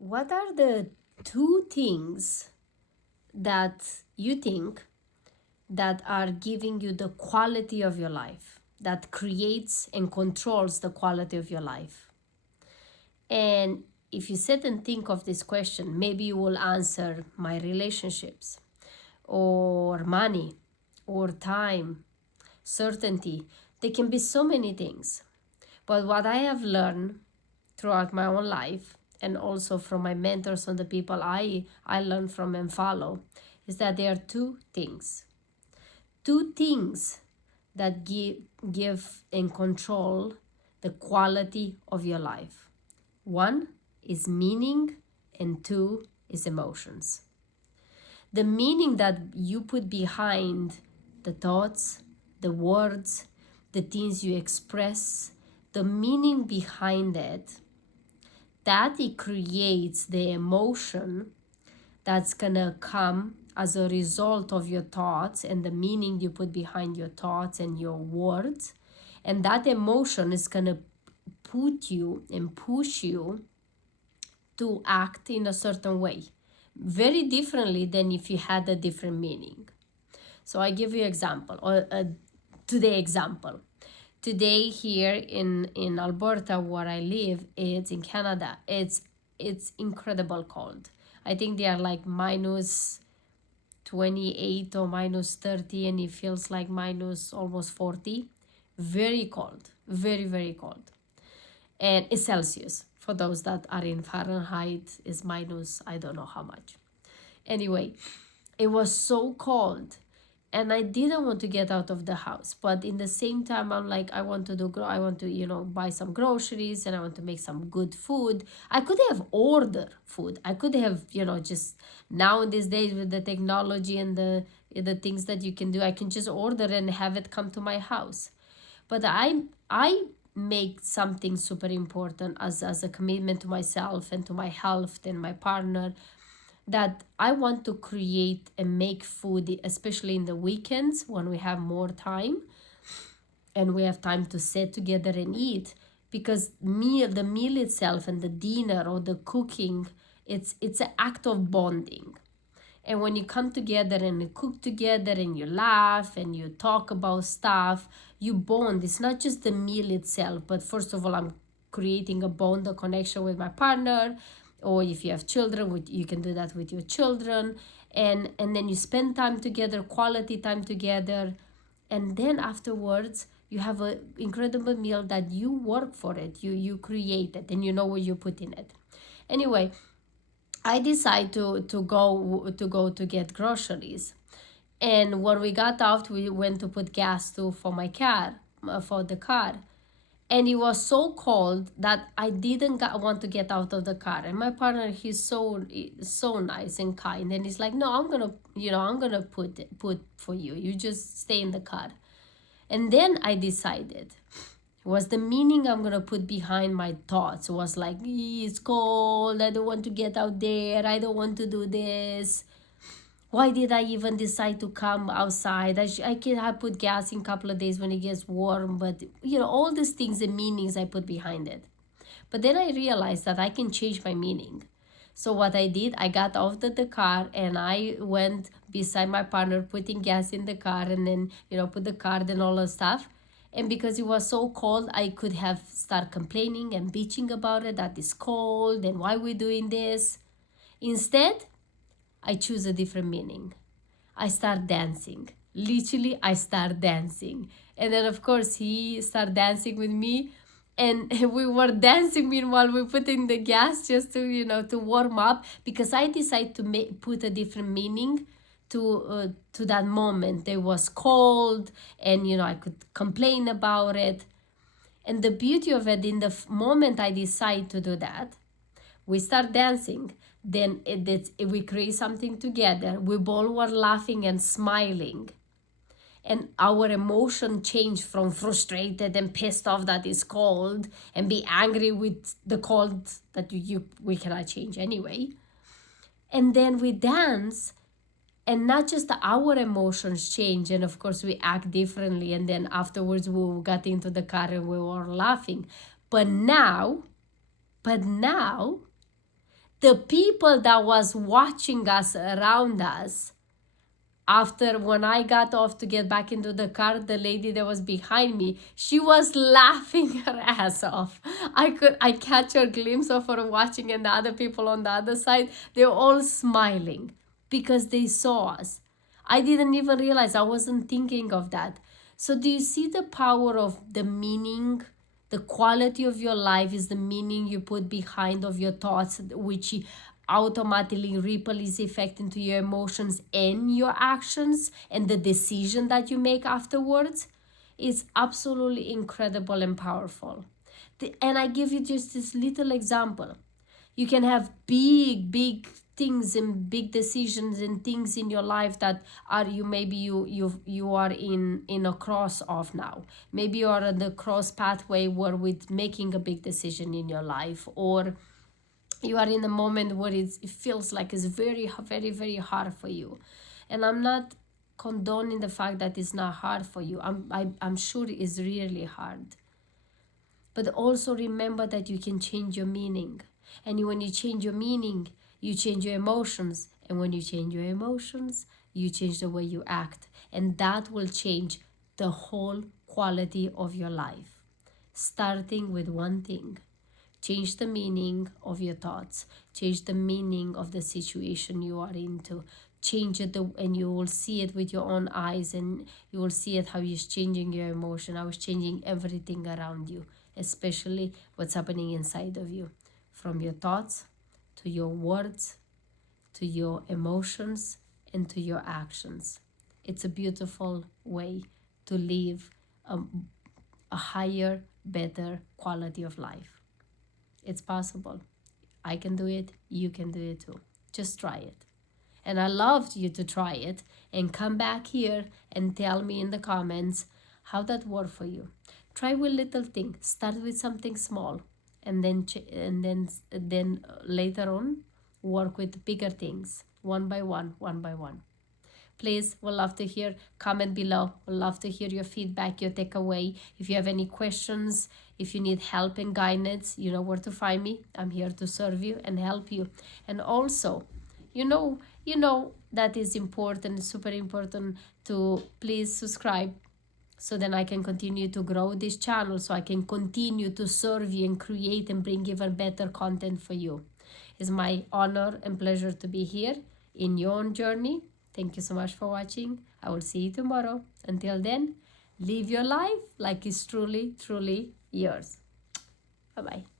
What are the two things that you think that are giving you the quality of your life, that creates and controls the quality of your life? And if you sit and think of this question, maybe you will answer my relationships, or money, or time, certainty. There can be so many things. But what I have learned throughout my own life, and also from my mentors and the people I learn from and follow, is that there are two things. Two things that give and control the quality of your life. One is meaning, and two is emotions. The meaning that you put behind the thoughts, the words, the things you express, the meaning behind it, that it creates the emotion that's gonna come as a result of your thoughts and the meaning you put behind your thoughts and your words. And that emotion is gonna put you and push you to act in a certain way, very differently than if you had a different meaning. So I give you example, or today example. Today here in Alberta, where I live, it's in Canada. It's incredible cold. I think they are like minus 28 or minus 30, and it feels like minus almost 40. Very cold, very, very cold. And it's Celsius. For those that are in Fahrenheit, is minus, I don't know how much. Anyway, it was so cold, and I didn't want to get out of the house. But in the same time, I'm like, I want to buy some groceries, and I want to make some good food. I could have ordered food. I could have, just now in these days with the technology and the things that you can do, I can just order and have it come to my house. But I make something super important as a commitment to myself and to my health and my partner, that I want to create and make food, especially in the weekends when we have more time and we have time to sit together and eat. Because the meal itself and the dinner or the cooking, it's an act of bonding. And when you come together and you cook together and you laugh and you talk about stuff, you bond. It's not just the meal itself, but first of all, I'm creating a bond, a connection with my partner. Or if you have children, you can do that with your children. And then you spend time together, quality time together. And then afterwards, you have an incredible meal that you work for it. You create it, and you know what you put in it. Anyway, I decided to go to get groceries. And when we got out, we went to put gas for my car, for the car. And it was so cold that I didn't want to get out of the car. And my partner, he's so nice and kind, and he's like, no, I'm gonna put for you. You just stay in the car. And then I decided, was the meaning I'm gonna put behind my thoughts was like, it's cold, I don't want to get out there, I don't want to do this. Why did I even decide to come outside? I can have put gas in a couple of days when it gets warm, but all these things and meanings I put behind it. But then I realized that I can change my meaning. So what I did, I got out of the car and I went beside my partner, putting gas in the car, and then put the card and all the stuff. And because it was so cold, I could have started complaining and bitching about it, that it's cold and why we're doing this. Instead, I choose a different meaning. I start dancing. Literally, I start dancing. And then, of course, he started dancing with me. And we were dancing meanwhile we put in the gas, just to warm up, because I decided to put a different meaning to that moment. It was cold, and I could complain about it. And the beauty of it, in the moment I decide to do that, we start dancing. Then we create something together. We both were laughing and smiling. And our emotion changed from frustrated and pissed off that it's cold and be angry with the cold that we cannot change anyway. And then we dance, and not just our emotions change, and of course we act differently. And then afterwards we got into the car and we were laughing. But now The people that was watching us around us, after when I got off to get back into the car, the lady that was behind me, she was laughing her ass off. I catch a glimpse of her watching, and the other people on the other side, they're all smiling because they saw us. I didn't even realize, I wasn't thinking of that. So do you see the power of the meaning? The quality of your life is the meaning you put behind of your thoughts, which automatically ripple its effect into your emotions and your actions and the decision that you make afterwards. Is absolutely incredible and powerful. And I give you just this little example. You can have big things and big decisions and things in your life that are you are in a cross of now. Maybe you are on the cross pathway where with making a big decision in your life, or you are in a moment where it feels like it's very hard for you. And I'm not condoning the fact that it's not hard for you. I'm sure it is really hard. But also remember that you can change your meaning. And when you change your meaning, you change your emotions. And when you change your emotions, you change the way you act. And that will change the whole quality of your life. Starting with one thing. Change the meaning of your thoughts. Change the meaning of the situation you are into. Change it, and you will see it with your own eyes, and you will see it how it's changing your emotion, how it's changing everything around you, especially what's happening inside of you, from your thoughts to your words to your emotions and to your actions. It's a beautiful way to live a higher, better quality of life. It's possible. I can do it. You can do it too. Just try it. And I love you to try it and come back here and tell me in the comments how that worked for you. Try with little things. Start with something small, and then later on work with bigger things, one by one. Please, we'll love to hear. Comment below. We'll love to hear your feedback, your takeaway. If you have any questions, if you need help and guidance, you know where to find me. I'm here to serve you and help you. And also, you know that is important, super important, to please subscribe, so then I can continue to grow this channel, so I can continue to serve you and create and bring even better content for you. It's my honor and pleasure to be here in your own journey. Thank you so much for watching. I will see you tomorrow. Until then, live your life like it's truly yours. Bye-bye.